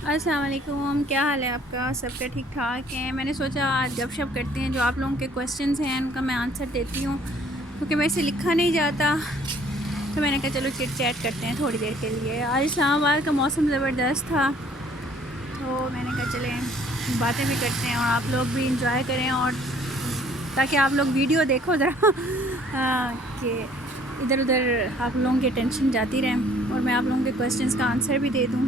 السلام علیکم، کیا حال ہے آپ کا؟ سب کا ٹھیک ٹھاک ہے؟ میں نے سوچا آج گپ شپ کرتے ہیں، جو آپ لوگوں کے کویسچنز ہیں ان کا میں آنسر دیتی ہوں، کیونکہ میں اسے لکھا نہیں جاتا، تو میں نے کہا چلو چٹ چیٹ کرتے ہیں تھوڑی دیر کے لیے۔ آج اسلام آباد کا موسم زبردست تھا، تو میں نے کہا چلیں باتیں بھی کرتے ہیں اور آپ لوگ بھی انجوائے کریں، اور تاکہ آپ لوگ ویڈیو دیکھو ذرا کہ ادھر ادھر آپ لوگوں کی ٹینشن جاتی رہیں اور میں آپ لوگوں کے کویسچنز کا آنسر بھی دے دوں۔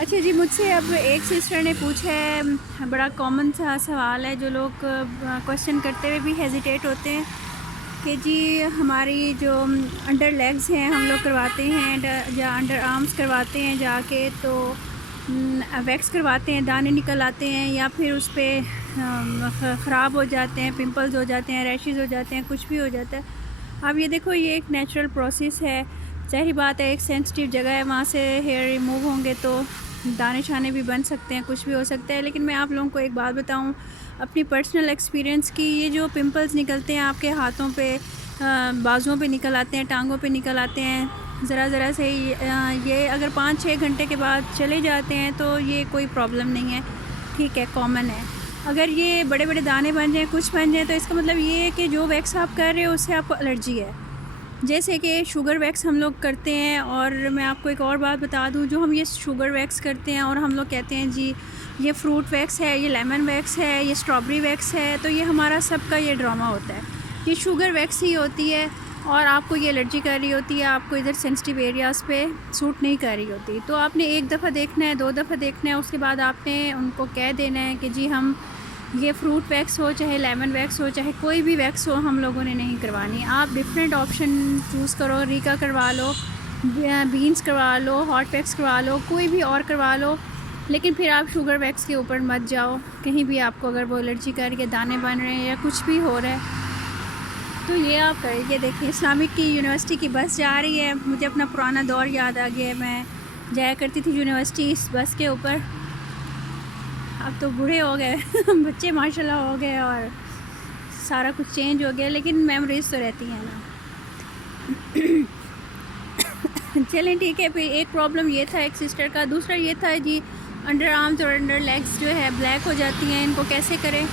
اچھا جی، مجھ سے اب ایک سسٹر نے پوچھا ہے، بڑا کامن سا سوال ہے جو لوگ کویسچن کرتے ہوئے بھی ہیزیٹیٹ ہوتے ہیں کہ جی ہماری جو انڈر لیگز ہیں ہم لوگ کرواتے ہیں یا انڈر آرمز کرواتے ہیں جا کے، تو ویکس کرواتے ہیں، دانے نکل آتے ہیں یا پھر اس پہ خراب ہو جاتے ہیں، پمپلز ہو جاتے ہیں، ریشز ہو جاتے ہیں، کچھ بھی ہو جاتا ہے۔ اب یہ دیکھو، یہ ایک نیچرل پروسیس ہے، ظاہری بات ہے ایک سینسٹیو جگہ ہے، وہاں سے ہیئر ریموو ہوں گے تو دانے شانے بھی بن سکتے ہیں، کچھ بھی ہو سکتا ہے۔ لیکن میں آپ لوگوں کو ایک بات بتاؤں اپنی پرسنل ایکسپیرینس کی، یہ جو پمپلز نکلتے ہیں آپ کے ہاتھوں پہ، بازوؤں پہ نکل آتے ہیں، ٹانگوں پہ نکل آتے ہیں، ذرا ذرا سے یہ اگر 5-6 گھنٹے کے بعد چلے جاتے ہیں تو یہ کوئی پرابلم نہیں ہے، ٹھیک ہے، کامن ہے۔ اگر یہ بڑے بڑے دانے بن جائیں، کچھ بن جائیں، تو اس کا مطلب یہ ہے کہ جو ویکس آپ کر رہے ہو اس سے آپ کو الرجی ہے۔ جیسے کہ شوگر ویکس ہم لوگ کرتے ہیں، اور میں آپ کو ایک اور بات بتا دوں، جو ہم یہ شوگر ویکس کرتے ہیں اور ہم لوگ کہتے ہیں جی یہ فروٹ ویکس ہے، یہ لیمن ویکس ہے، یہ اسٹرابری ویکس ہے، تو یہ ہمارا سب کا یہ ڈرامہ ہوتا ہے۔ یہ شوگر ویکس ہی ہوتی ہے اور آپ کو یہ الرجی کر رہی ہوتی ہے، آپ کو ادھر سینسٹیو ایریاز پہ سوٹ نہیں کر رہی ہوتی، تو آپ نے ایک دفعہ دیکھنا ہے، 2 دفعہ دیکھنا ہے، اس کے بعد آپ نے ان کو کہہ دینا ہے کہ جی ہم یہ فروٹ ویکس ہو چاہے لیمن ویکس ہو چاہے کوئی بھی ویکس ہو ہم لوگوں نے نہیں کروانی۔ آپ ڈفرینٹ آپشن چوز کرو، ریکا کروا لو، بینس کروا لو، ہاٹ ویکس کروا لو، کوئی بھی اور کروا لو، لیکن پھر آپ شوگر ویکس کے اوپر مت جاؤ کہیں بھی۔ آپ کو اگر وہ الرجی کر کے دانے بن رہے ہیں یا کچھ بھی ہو رہا ہے تو یہ آپ کریں۔ یہ دیکھیں اسلامک کی یونیورسٹی کی بس جا رہی ہے، مجھے اپنا پرانا دور یاد آ گیا ہے، میں جایا کرتی تھی یونیورسٹی اس بس کے اوپر۔ اب تو بوڑھے ہو گئے بچے ماشاءاللہ ہو گئے اور سارا کچھ چینج ہو گیا، لیکن میموریز تو رہتی ہیں نا۔ چلیں ٹھیک ہے، پھر ایک پرابلم یہ تھا ایک سسٹر کا، دوسرا یہ تھا جی انڈر آرمز اور انڈر لیگز جو ہے بلیک ہو جاتی ہیں، ان کو کیسے کریں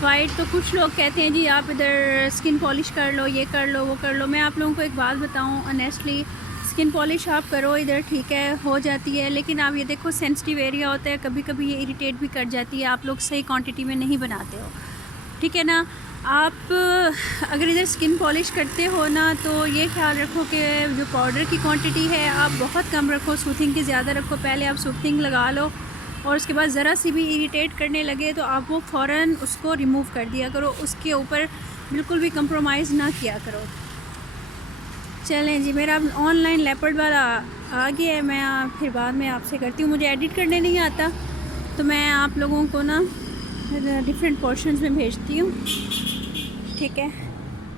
وائٹ؟ تو کچھ لوگ کہتے ہیں جی آپ ادھر اسکن پالش کر لو، یہ کر لو، وہ کر لو۔ میں آپ لوگوں کو ایک بات بتاؤں آنیسٹلی، اسکن پالش آپ کرو ادھر ٹھیک ہے، ہو جاتی ہے، لیکن آپ یہ دیکھو سینسٹیو ایریا ہوتا ہے، کبھی کبھی یہ اریٹیٹ بھی کر جاتی ہے، آپ لوگ صحیح کوانٹٹی میں نہیں بناتے ہو، ٹھیک ہے نا۔ آپ اگر ادھر اسکن پالش کرتے ہو نا تو یہ خیال رکھو کہ جو پاؤڈر کی کوانٹٹی ہے آپ بہت کم رکھو، سوتھنگ کی زیادہ رکھو۔ پہلے آپ سوتھنگ لگا لو اور اس کے بعد ذرا سی بھی اریٹیٹ کرنے لگے تو آپ وہ فوراً اس کو ریموو کر دیا کرو، اس کے اوپر بالکل بھی کمپرومائز نہ کیا کرو۔ چلیں جی، میرا آن لائن لیپرڈ والا آ گیا ہے، میں پھر بعد میں آپ سے کرتی ہوں، مجھے ایڈٹ کرنے نہیں آتا تو میں آپ لوگوں کو نا ڈفرینٹ پورشنز میں بھیجتی ہوں، ٹھیک ہے۔